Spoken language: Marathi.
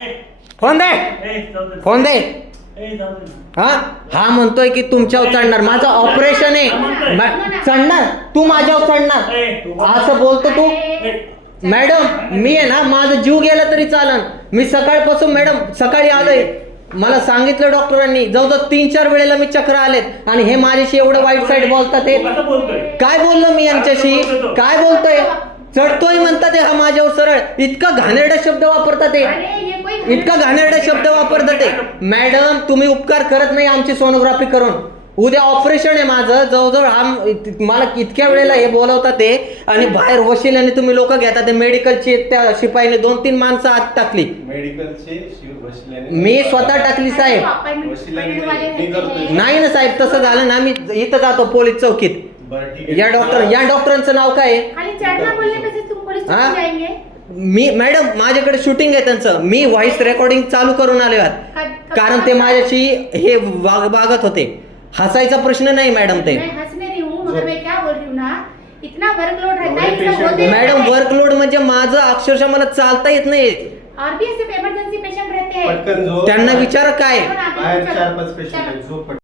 फोन दे, फोन दे. हा म्हणतोय की तुमच्यावर चढणार. माझं ऑपरेशन आहे. चढणार तू माझ्यावर चढणार असं बोलतो तू. मॅडम मी आहे ना, माझा जीव गेला तरी चालन. मी सकाळपासून मॅडम सकाळी आलोय. मला सांगितलं डॉक्टरांनी, जवळजवळ 3-4 वेळेला मी चक्र आलेत आणि हे माझ्याशी एवढं वाईट साईड बोलतात. ते काय बोललो मी यांच्याशी? काय बोलतोय? चढतोय म्हणतात हा माझ्यावर सरळ. इतका घाणेरडा शब्द वापरतात ते, इतका घाणेरडा शब्द वापरतात ते. मॅडम तुम्ही उपकार करत नाही आमची सोनोग्राफी करून. उद्या ऑपरेशन आहे माझं. जवळजवळ मला इतक्या वेळेला हे बोलवतात ते, आणि बाहेर वशिल्याने तुम्ही लोक घेतात ते. मेडिकलची त्या शिपाईने 2-3 माणसं आत टाकली. मी स्वतः टाकली साहेब. नाही ना साहेब, तसं झालं ना मी इथं जातो पोलीस चौकीत. या डॉक्टरांचं नाव काय आहे? मी मॅडम माझ्याकडे शूटिंग आहे त्यांचं. मी व्हॉइस रेकॉर्डिंग चालू करून आले आहात, कारण ते माझ्याशी हे वागत होते. हसायचा प्रश्न नाही मॅडम. ते मॅडम वर्कलोड म्हणजे माझं अक्षरशः मला चालता येत नाही. इमरजेंसी पेशेंट रहते हैं, त्यांना विचार काय.